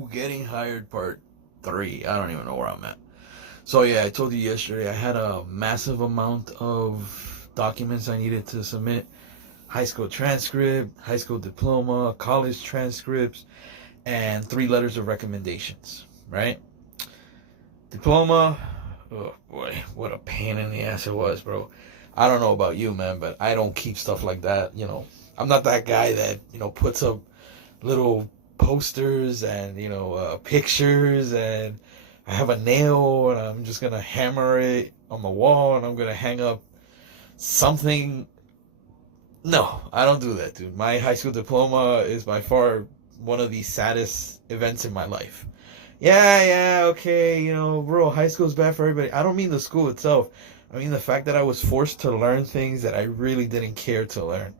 to Getting Hired Part 3. I don't even know where I'm at. So yeah, I told you yesterday I had a massive amount of documents I needed to submit. High school transcript, high school diploma, college transcripts, and 3 letters of recommendations, right? Diploma, oh boy, what a pain in the ass it was, bro. I don't know about you, man, but I don't keep stuff like that. I'm not that guy that, puts up little posters and, pictures, and I have a nail and I'm just going to hammer it on the wall and I'm going to hang up something. No, I don't do that, dude. My high school diploma is by far one of the saddest events in my life. Yeah, okay, bro, high school is bad for everybody. I don't mean the school itself. I mean the fact that I was forced to learn things that I really didn't care to learn.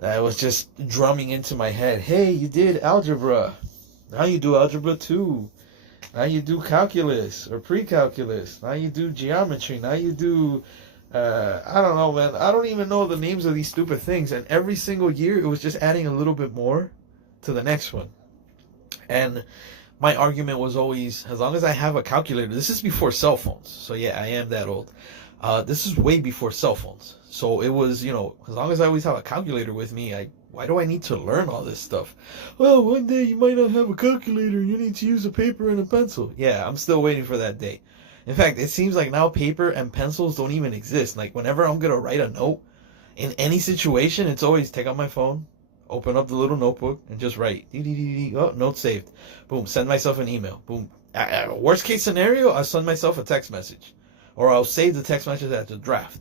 That was just drumming into my head. Hey, you did algebra. Now you do algebra 2. Now you do calculus or pre-calculus. Now you do geometry. Now you do... I don't know, man. I don't even know the names of these stupid things. And every single year, it was just adding a little bit more to the next one. And my argument was always, as long as I have a calculator, this is before cell phones. So yeah, I am that old. This is way before cell phones. So it was, as long as I always have a calculator with me, why do I need to learn all this stuff? Well, one day you might not have a calculator. You need to use a paper and a pencil. Yeah, I'm still waiting for that day. In fact, it seems like now paper and pencils don't even exist. Like, whenever I'm going to write a note, in any situation, it's always take out my phone, open up the little notebook, and just write. Oh, note saved. Boom, send myself an email. Boom. Worst case scenario, I'll send myself a text message. Or I'll save the text message as a draft.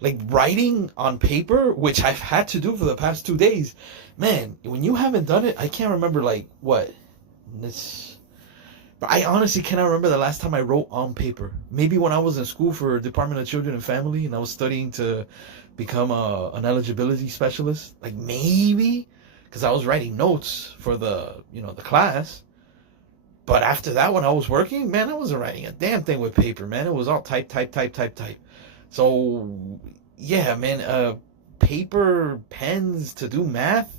Like, writing on paper, which I've had to do for the past 2 days, man, when you haven't done it, I can't remember, But I honestly cannot remember the last time I wrote on paper. Maybe when I was in school for Department of Children and Family and I was studying to become an eligibility specialist. Like, maybe, because I was writing notes for the class. But after that, when I was working, man, I wasn't writing a damn thing with paper, man. It was all type. So, yeah, man, paper, pens to do math.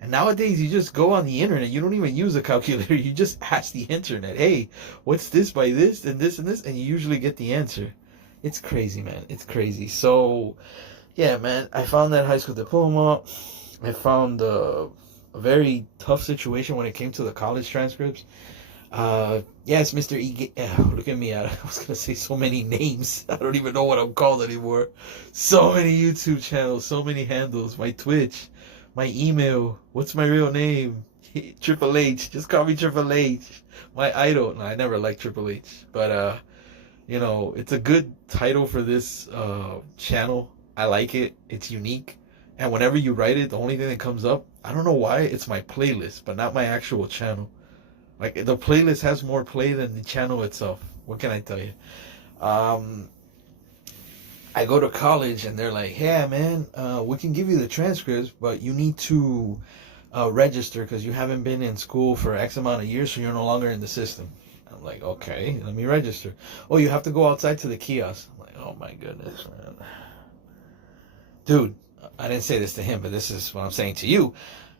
And nowadays, you just go on the internet. You don't even use a calculator. You just ask the internet, hey, what's this by this and this and this? And you usually get the answer. It's crazy, man. It's crazy. So, yeah, man, I found that high school diploma. I found a very tough situation when it came to the college transcripts. Yes, Mr. E. Look at me. I was going to say so many names. I don't even know what I'm called anymore. So many YouTube channels, so many handles, my Twitch, my email, what's my real name? Triple H. Just call me Triple H. My idol. No, I never liked Triple H. But, it's a good title for this channel. I like it. It's unique. And whenever you write it, the only thing that comes up, I don't know why, it's my playlist, but not my actual channel. Like, the playlist has more play than the channel itself. What can I tell you? I go to college and they're like, yeah, man, we can give you the transcripts, but you need to register because you haven't been in school for X amount of years, so you're no longer in the system. I'm like, okay, let me register. Oh, you have to go outside to the kiosk. I'm like, oh my goodness, man. Dude, I didn't say this to him, but this is what I'm saying to you.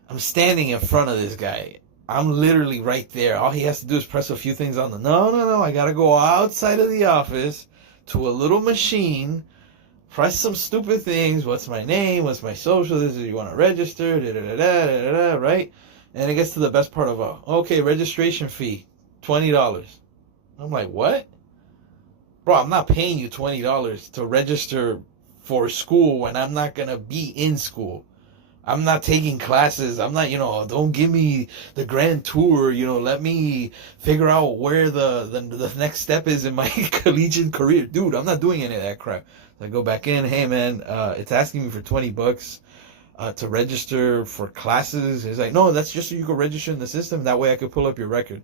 I'm standing in front of this guy. I'm literally right there. All he has to do is press a few things on the... No. I got to go outside of the office to a little machine, press some stupid things. What's my name? What's my social? This is you want to register, right? And it gets to the best part of all. Okay, registration fee, $20. I'm like, what? Bro, I'm not paying you $20 to register for school when I'm not going to be in school. I'm not taking classes. I'm not, don't give me the grand tour. Let me figure out where the next step is in my collegiate career. Dude, I'm not doing any of that crap. So I go back in. Hey, man, it's asking me for $20 to register for classes. It's like, no, that's just so you can register in the system. That way I could pull up your record.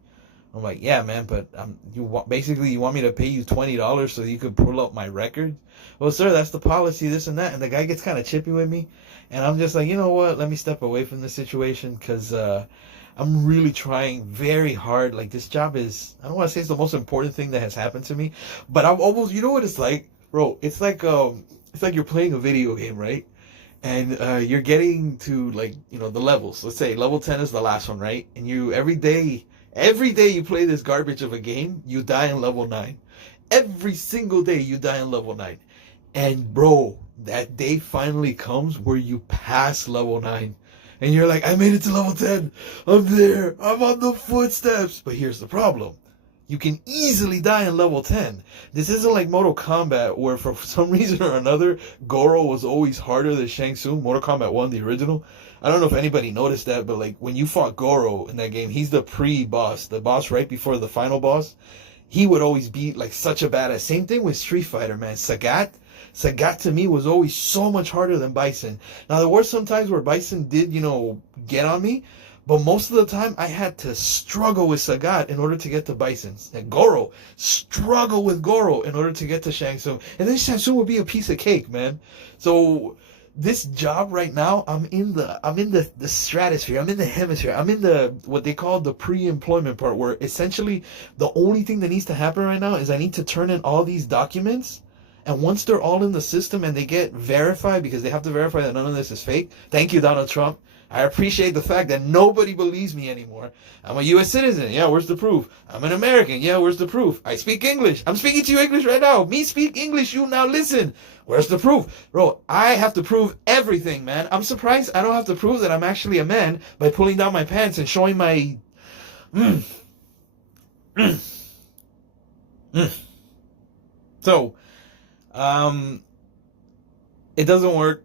I'm like, yeah, man, but you want me to pay you $20 so you could pull up my record? Well, sir, that's the policy, this and that. And the guy gets kind of chippy with me. And I'm just like, you know what? Let me step away from this situation because I'm really trying very hard. Like, this job is, I don't want to say it's the most important thing that has happened to me, but I'm almost, you know what it's like? Bro, it's like you're playing a video game, right? And you're getting to, the levels. Let's say level 10 is the last one, right? And you, every day, Every day you play this garbage of a game, you die in level 9. Every single day you die in level 9. And bro, that day finally comes where you pass level 9. And you're like, I made it to level 10. I'm there. I'm on the footsteps. But here's the problem. You can easily die in level 10. This isn't like Mortal Kombat where for some reason or another, Goro was always harder than Shang Tsung. Mortal Kombat 1, the original. I don't know if anybody noticed that, but like when you fought Goro in that game, he's the pre-boss, the boss right before the final boss. He would always be like such a badass. Same thing with Street Fighter, man. Sagat to me was always so much harder than Bison. Now there were some times where Bison did, get on me, but most of the time I had to struggle with Sagat in order to get to Bison. And Goro, struggle with Goro in order to get to Shang Tsung. And then Shang Tsung would be a piece of cake, man. So this job right now, I'm in the stratosphere. I'm in the hemisphere. I'm in the what they call the pre-employment part, where essentially the only thing that needs to happen right now is I need to turn in all these documents. And once they're all in the system and they get verified, because they have to verify that none of this is fake. Thank you, Donald Trump. I appreciate the fact that nobody believes me anymore. I'm a U.S. citizen. Yeah, where's the proof? I'm an American. Yeah, where's the proof? I speak English. I'm speaking to you English right now. Me speak English. You now listen. Where's the proof? Bro, I have to prove everything, man. I'm surprised I don't have to prove that I'm actually a man by pulling down my pants and showing my... So... it doesn't work.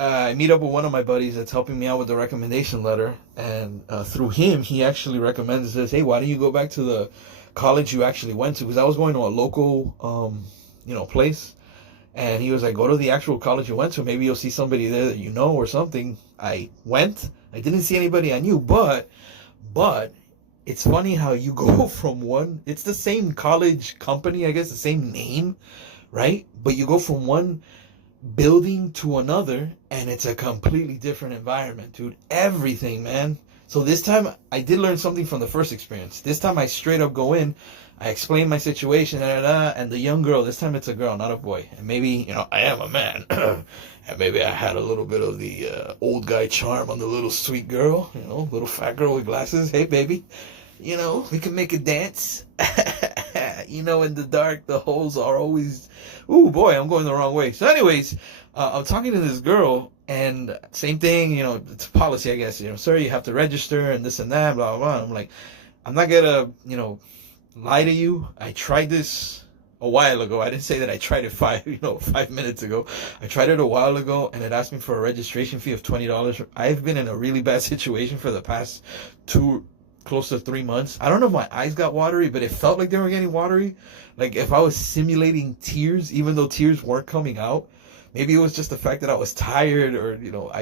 I meet up with one of my buddies that's helping me out with the recommendation letter, and through him, he actually recommends, says, hey, why don't you go back to the college you actually went to? Because I was going to a local, place, and he was like, go to the actual college you went to. Maybe you'll see somebody there that you know or something. I went. I didn't see anybody I knew, but it's funny how you go from one, it's the same college company, I guess, the same name, right? But you go from one building to another, and it's a completely different environment, dude. Everything, man. So this time, I did learn something from the first experience. This time, I straight up go in, I explain my situation, and the young girl, this time it's a girl, not a boy. And maybe, I am a man. And maybe I had a little bit of the old guy charm on the little sweet girl, little fat girl with glasses. Hey, baby, we can make a dance. In the dark, the holes are always... Ooh, boy, I'm going the wrong way. So anyways, I'm talking to this girl, and same thing, it's a policy, I guess. Sir, you have to register and this and that, blah, blah, blah. I'm like, I'm not gonna, lie to you. I tried this a while ago. I didn't say that I tried it 5 minutes ago. I tried it a while ago, and it asked me for a registration fee of $20. I've been in a really bad situation for the past close to 3 months. I don't know if my eyes got watery, but it felt like they were getting watery. Like if I was simulating tears, even though tears weren't coming out. Maybe it was just the fact that I was tired, or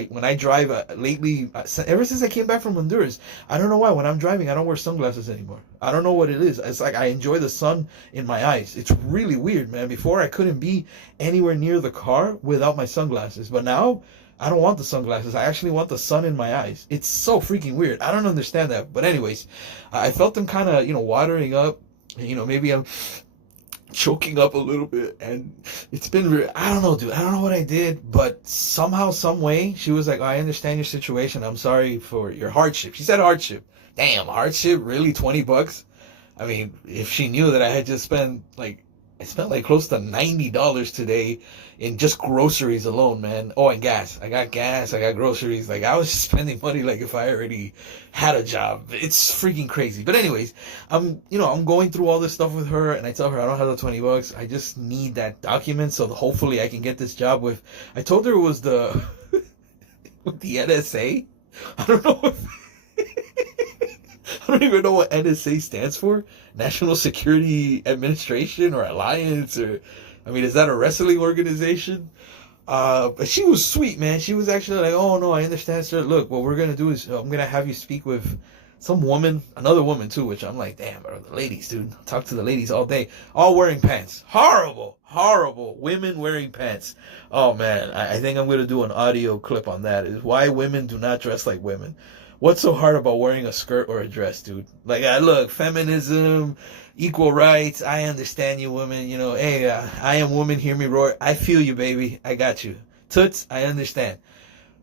when I drive lately, ever since I came back from Honduras, I don't know why when I'm driving I don't wear sunglasses anymore. I don't know what it is. It's like I enjoy the sun in my eyes. It's really weird, man. Before I couldn't be anywhere near the car without my sunglasses, but now I don't want the sunglasses. I actually want the sun in my eyes. It's so freaking weird. I don't understand that. But anyways, I felt them kind of, watering up. Maybe I'm choking up a little bit. And it's been, I don't know, dude. I don't know what I did. But somehow, some way, she was like, I understand your situation. I'm sorry for your hardship. She said hardship. Damn, hardship? Really? $20? I mean, if she knew that I had just spent I spent close to $90 today in just groceries alone, man. Oh, and gas. I got gas. I got groceries. I was just spending money if I already had a job. It's freaking crazy. But anyways, I'm going through all this stuff with her, and I tell her I don't have the $20. I just need that document, so hopefully I can get this job with. I told her it was the with the NSA. I don't know if I don't even know what NSA stands for. National Security Administration or Alliance, or is that a wrestling organization? But she was sweet, man. She was actually like, oh no, I understand, sir. Look, what we're gonna do is I'm gonna have you speak with some woman, another woman too, which I'm like, damn, bro, the ladies, dude. Talk to the ladies all day, all wearing pants. Horrible women wearing pants. Oh man, I think I'm gonna do an audio clip on that. Is why women do not dress like women. What's so hard about wearing a skirt or a dress, dude? Look, feminism, equal rights. I understand you, women. Hey, I am woman. Hear me roar. I feel you, baby. I got you. Toots, I understand.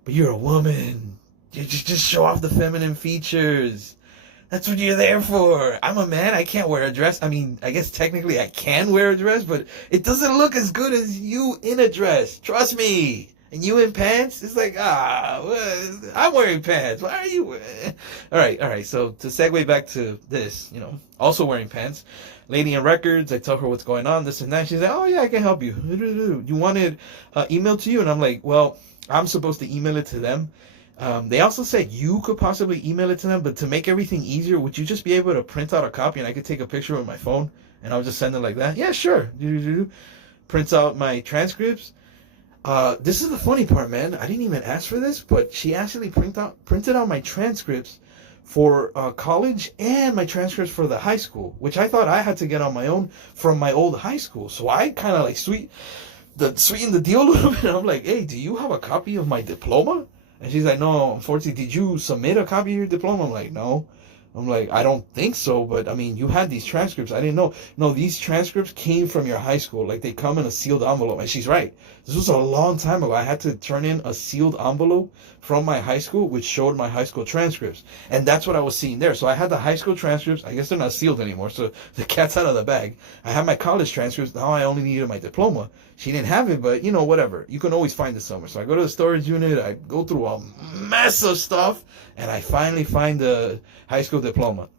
But you're a woman. You just show off the feminine features. That's what you're there for. I'm a man. I can't wear a dress. I mean, I guess technically I can wear a dress, but it doesn't look as good as you in a dress. Trust me. And you in pants? It's like, I'm wearing pants. Why are you wearing? All right. So to segue back to this, also wearing pants. Lady in records, I tell her what's going on, this and that. She's like, oh yeah, I can help you. You wanted email to you? And I'm like, well, I'm supposed to email it to them. They also said you could possibly email it to them, but to make everything easier, would you just be able to print out a copy and I could take a picture with my phone and I'll just send it like that? Yeah, sure. Prints out my transcripts. This is the funny part, man. I didn't even ask for this, but she actually printed out my transcripts for college and my transcripts for the high school, which I thought I had to get on my own from my old high school. So I kind of like sweetened the deal a little bit. I'm like, hey, do you have a copy of my diploma? And she's like, no, unfortunately, did you submit a copy of your diploma? I'm like, no. I'm like, I don't think so, but I mean, you had these transcripts. I didn't know. No, these transcripts came from your high school. Like, they come in a sealed envelope. And she's right. This was a long time ago. I had to turn in a sealed envelope from my high school, which showed my high school transcripts. And that's what I was seeing there. So I had the high school transcripts. I guess they're not sealed anymore, so the cat's out of the bag. I had my college transcripts. Now I only needed my diploma. She didn't have it, but, whatever. You can always find it somewhere. So I go to the storage unit. I go through a mess of stuff, and I finally find the high school diploma.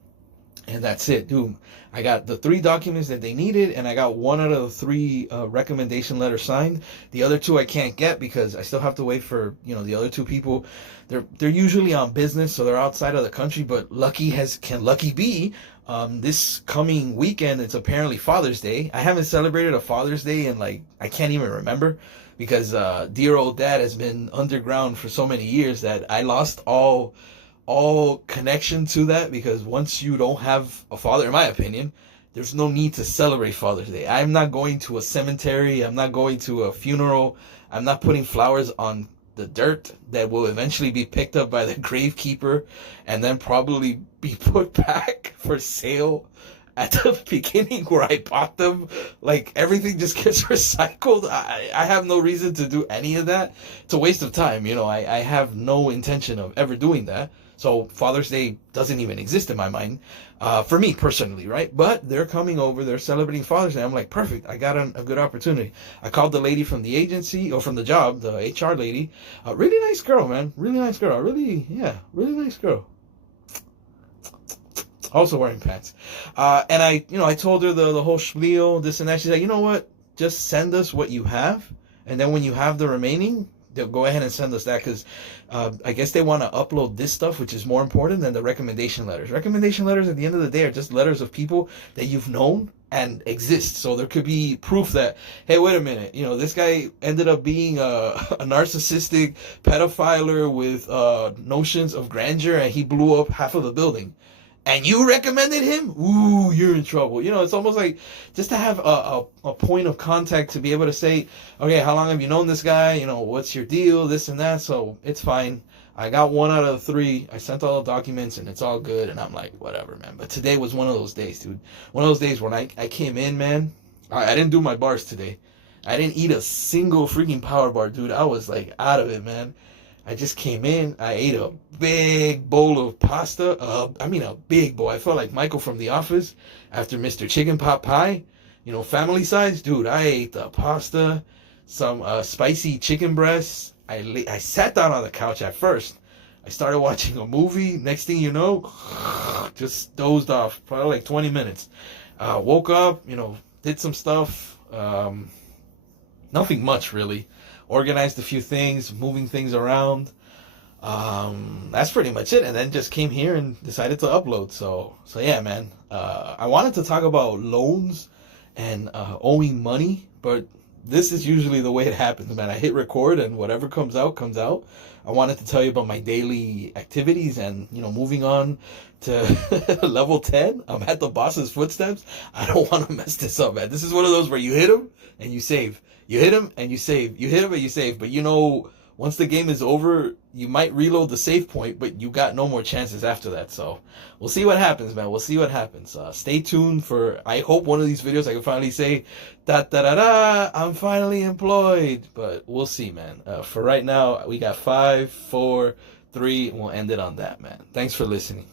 And that's it, dude. I got the 3 documents that they needed, and I got 1 out of the 3 recommendation letters signed. The other 2 I can't get because I still have to wait for, the other 2 people. They're usually on business, so they're outside of the country, but lucky be, this coming weekend, it's apparently Father's Day. I haven't celebrated a Father's Day in, I can't even remember, because dear old dad has been underground for so many years that I lost all connection to that, because once you don't have a father, in my opinion, there's no need to celebrate Father's Day. I'm not going to a cemetery. I'm not going to a funeral. I'm not putting flowers on the dirt that will eventually be picked up by the gravekeeper and then probably be put back for sale at the beginning where I bought them. Like, everything just gets recycled. I have no reason to do any of that. It's a waste of time. I have no intention of ever doing that. So Father's Day doesn't even exist in my mind, for me personally, right? But they're coming over, they're celebrating Father's Day. I'm like, perfect, I got a good opportunity. I called the lady from the agency, or from the job, the HR lady. Really nice girl, man. Really nice girl. Really nice girl. Also wearing pants. And I told her the whole spiel, this and that. She's like, you know what? Just send us what you have, and then when you have the remaining, they'll go ahead and send us that, because I guess they want to upload this stuff, which is more important than the recommendation letters. Recommendation letters at the end of the day are just letters of people that you've known and exist. So there could be proof that, hey, wait a minute, this guy ended up being a narcissistic pedophiler with notions of grandeur, and he blew up half of the building. And you recommended him? Ooh, you're in trouble. It's almost like just to have a point of contact to be able to say, okay, how long have you known this guy? What's your deal? This and that. So it's fine. I got 1 out of the 3. I sent all the documents and it's all good. And I'm like, whatever, man. But today was one of those days, dude. One of those days when I came in, man. I didn't do my bars today. I didn't eat a single freaking power bar, dude. I was like out of it, man. I just came in. I ate a big bowl of pasta. A big bowl. I felt like Michael from The Office after Mr. Chicken Pot Pie. Family size. Dude, I ate the pasta, some spicy chicken breasts. I sat down on the couch at first. I started watching a movie. Next thing you know, just dozed off. Probably like 20 minutes. Woke up, did some stuff. Nothing much, really. Organized a few things, moving things around. That's pretty much it. And then just came here and decided to upload. So yeah, man. I wanted to talk about loans and owing money, but this is usually the way it happens, man. I hit record and whatever comes out, comes out. I wanted to tell you about my daily activities and, moving on to level 10. I'm at the boss's footsteps. I don't want to mess this up, man. This is one of those where you hit him and you save. You hit him and you save. You hit him and you save. But once the game is over, you might reload the save point, but you got no more chances after that. So we'll see what happens, man. We'll see what happens. Stay tuned for, I hope one of these videos I can finally say, I'm finally employed. But we'll see, man. For right now, we got 5, 4, 3, and we'll end it on that, man. Thanks for listening.